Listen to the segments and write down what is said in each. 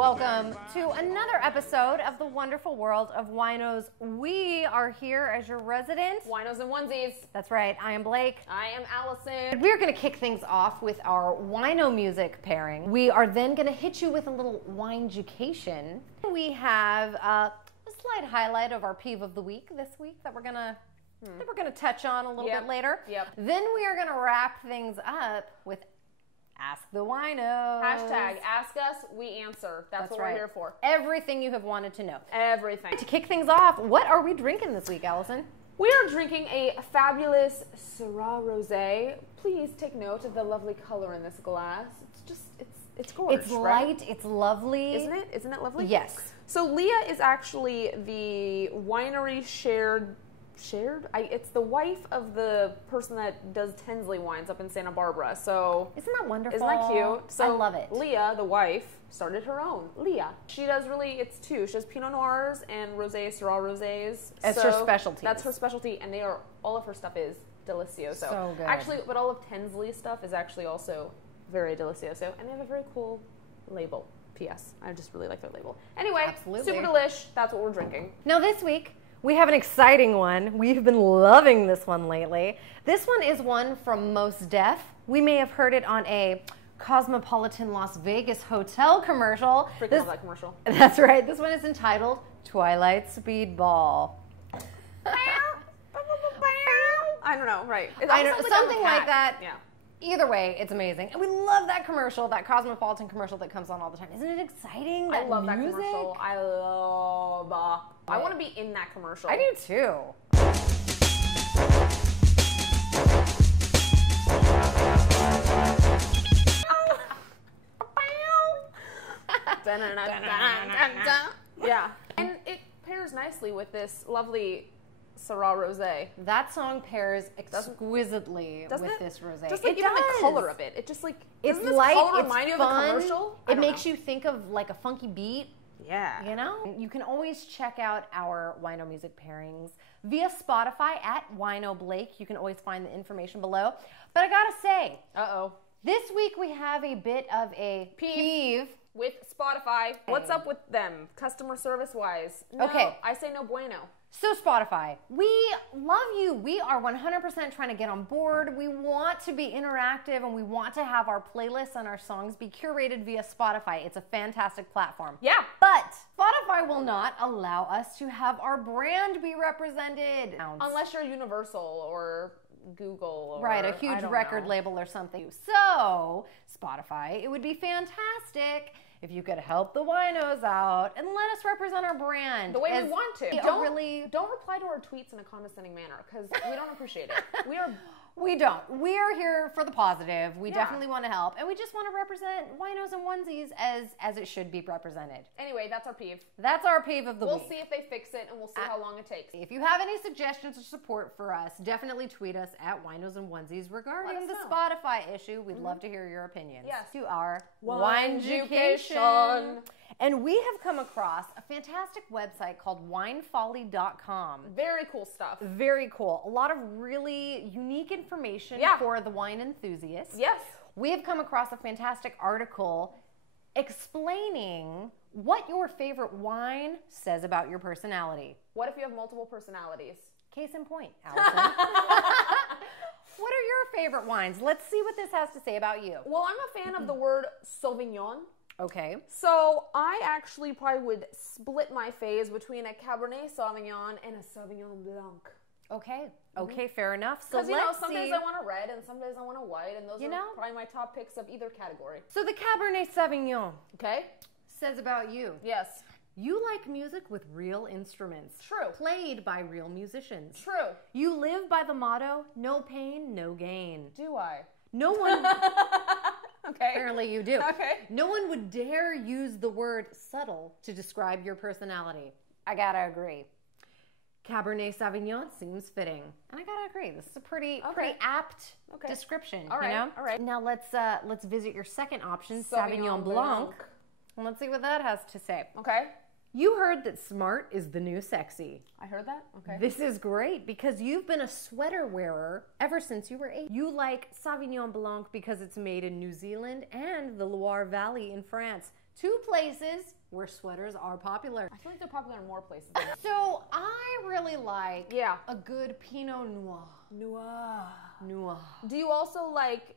Welcome to another episode of the wonderful world of winos. We are here as your resident Winos and Onesies. That's right. I am Blake. I am Allison. We're going to kick things off with our WinoMusic pairing. We are then going to hit you with a little Wineducation. We have a slight highlight of our peeve of the week this week that we're going to touch on a little bit later. Then we are going to wrap things up with Ask the Winos. Hashtag Ask Us, we answer. That's what we're here for. Everything you have wanted to know. Everything. To kick things off, what are we drinking this week, Allison? We are drinking a fabulous Syrah Rosé. Please take note of the lovely color in this glass. It's just, it's gorgeous. It's light, it's lovely. Isn't it? Isn't it lovely? Yes. So Leah is actually the winery it's the wife of the person that does Tensley wines up in Santa Barbara. So isn't that wonderful? Isn't that cute? So I love it. Leah, the wife, started her own. Leah. She does it's two. She does Pinot Noirs and Rosé, Syrah Rosés. It's her specialty. That's her specialty, and all of her stuff is delicioso. So good. Actually, but all of Tensley stuff is actually also very delicioso, and they have a very cool label. P.S. I just really like their label. Anyway, absolutely. Super delish. That's what we're drinking. Now this week, we have an exciting one. We've been loving this one lately. This one is one from Mos Def. We may have heard it on a Cosmopolitan Las Vegas hotel commercial. Freaking love that commercial. That's right. This one is entitled Twilight Speedball. I don't know, right. I know, something like that. Yeah. Either way, it's amazing. And we love that commercial, that Cosmopolitan commercial that comes on all the time. Isn't it exciting? I love that commercial. I want to be in that commercial. I do too. Yeah. And it pairs nicely with this lovely Syrah Rosé. That song pairs exquisitely with this rosé. Just like even the color of it. It just like it's light. It's remind you fun. Of a commercial? It makes you think of like a funky beat. Yeah. You know? You can always check out our WinoMusic pairings via Spotify at Wino Blake. You can always find the information below. But I gotta say, this week we have a bit of a peeve with Spotify. What's up with them, customer service wise? No, okay. I say no bueno. So Spotify, we love you. We are 100% trying to get on board. We want to be interactive and we want to have our playlists and our songs be curated via Spotify. It's a fantastic platform. Yeah. But Spotify will not allow us to have our brand be represented. Unless you're Universal or Google or right, a huge record label or something. So Spotify, it would be fantastic if you could help the winos out and let us represent our brand the way we want to. Don't reply to our tweets in a condescending manner because we don't appreciate it. We don't. We are here for the positive. We definitely want to help, and we just want to represent winos and onesies as it should be represented. Anyway, that's our peeve. That's our peeve of the week. We'll see if they fix it, and we'll see how long it takes. If you have any suggestions or support for us, definitely tweet us at Winos and Onesies regarding the Spotify issue. We'd love to hear your opinions. Yes. To our Wineducation. And we have come across a fantastic website called winefolly.com. Very cool stuff. Very cool. A lot of really unique information for the wine enthusiast. Yes. We have come across a fantastic article explaining what your favorite wine says about your personality. What if you have multiple personalities? Case in point, Allison. What are your favorite wines? Let's see what this has to say about you. Well, I'm a fan of the word Sauvignon. Okay. So I actually probably would split my phase between a Cabernet Sauvignon and a Sauvignon Blanc. Okay. Okay, fair enough. So because, some days I want a red and some days I want a white, and those are probably my top picks of either category. So the Cabernet Sauvignon, okay, says about you. Yes. You like music with real instruments. True. Played by real musicians. True. You live by the motto, no pain, no gain. Do I? No one... Okay. Apparently you do. Okay. No one would dare use the word subtle to describe your personality. I gotta agree. Cabernet Sauvignon seems fitting. And I gotta agree. This is a pretty apt description. All right. You know? All right. Now let's visit your second option, Sauvignon Blanc. And let's see what that has to say. Okay. You heard that smart is the new sexy. I heard that? Okay. This is great because you've been a sweater wearer ever since you were 8. You like Sauvignon Blanc because it's made in New Zealand and the Loire Valley in France. 2 places where sweaters are popular. I feel like they're popular in more places. So I really like Yeah. a good Pinot Noir. Noir. Do you also like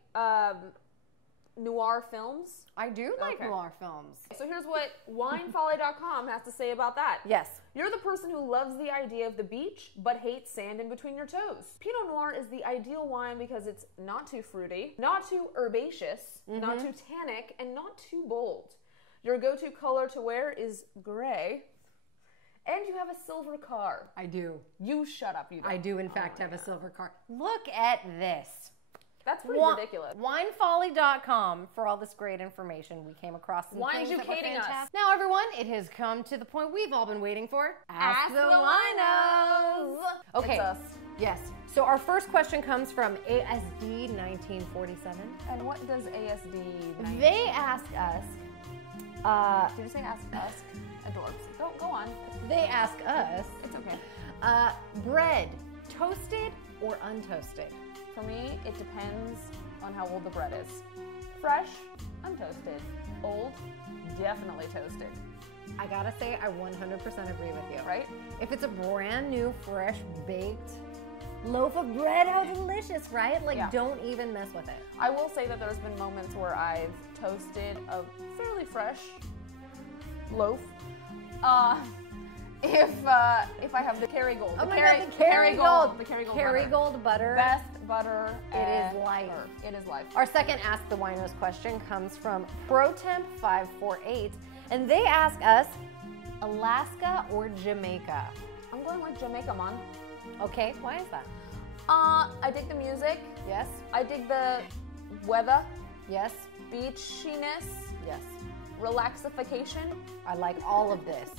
noir films? I do like Okay. noir films. So here's what winefolly.com has to say about that. Yes. You're the person who loves the idea of the beach, but hates sand in between your toes. Pinot Noir is the ideal wine because it's not too fruity, not too herbaceous, not too tannic, and not too bold. Your go-to color to wear is gray, and you have a silver car. I do. You shut up, you don't. I do, in fact, have a silver car. Look at this. That's pretty ridiculous. Winefolly.com for all this great information. We came across some things that were Wineducating us. fantastic. Now, everyone, it has come to the point we've all been waiting for. Ask the Winos. Okay. It's us. Yes. So our first question comes from ASD 1947. And what does ASD mean? They ask us. Did you say ask us? Adorbs. Go on. They ask us. It's okay. Bread, toasted or untoasted? For me, it depends on how old the bread is. Fresh, untoasted. Old, definitely toasted. I gotta say, I 100% agree with you. Right? If it's a brand new, fresh baked loaf of bread, how delicious, right? Like, Yeah. don't even mess with it. I will say that there's been moments where I've toasted a fairly fresh loaf. If I have the Kerrygold. Oh my God, the Kerrygold. The Kerrygold. Kerrygold butter. Best butter It is life. ever. It is life. Our second Ask the Winos question comes from ProTemp548, and they ask us, Alaska or Jamaica? I'm going with Jamaica, man. Okay, why is that? I dig the music. Yes, I dig the weather, yes, beachiness, yes. relaxification. I like all of this.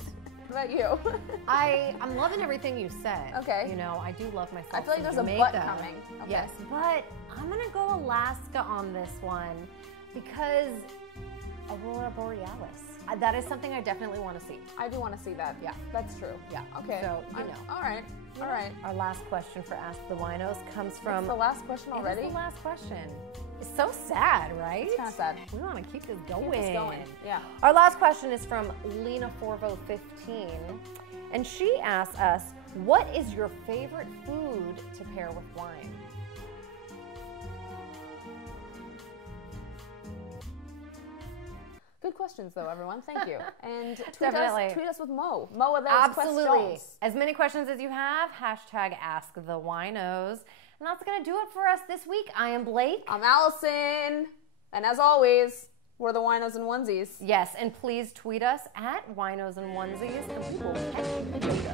What about you? I'm loving everything you said. Okay. You know, I do love myself. I feel like some there's Jamaica. a but coming. Okay. Yes, but I'm gonna go Alaska on this one because Aurora Borealis. That is something I definitely want to see. I do want to see that. Yeah. That's true. Yeah. Okay. So, you know. All right. All right. Our last question for Ask the Winos comes from. That's the last question already? It is the last question. It's so sad, right? It's kind of sad. We want to keep this going. Keep this going. Yeah. Our last question is from Lena Forvo15, and she asks us, "What is your favorite food to pair with wine?" Good questions, though, everyone. Thank you. And Definitely. tweet us with Mo. Mo of those Absolutely. questions. As many questions as you have, hashtag Ask the Winos. And that's going to do it for us this week. I am Blake. I'm Allison. And as always, we're the Winos and Onesies. Yes, and please tweet us at Winos and Onesies, and we will catch you.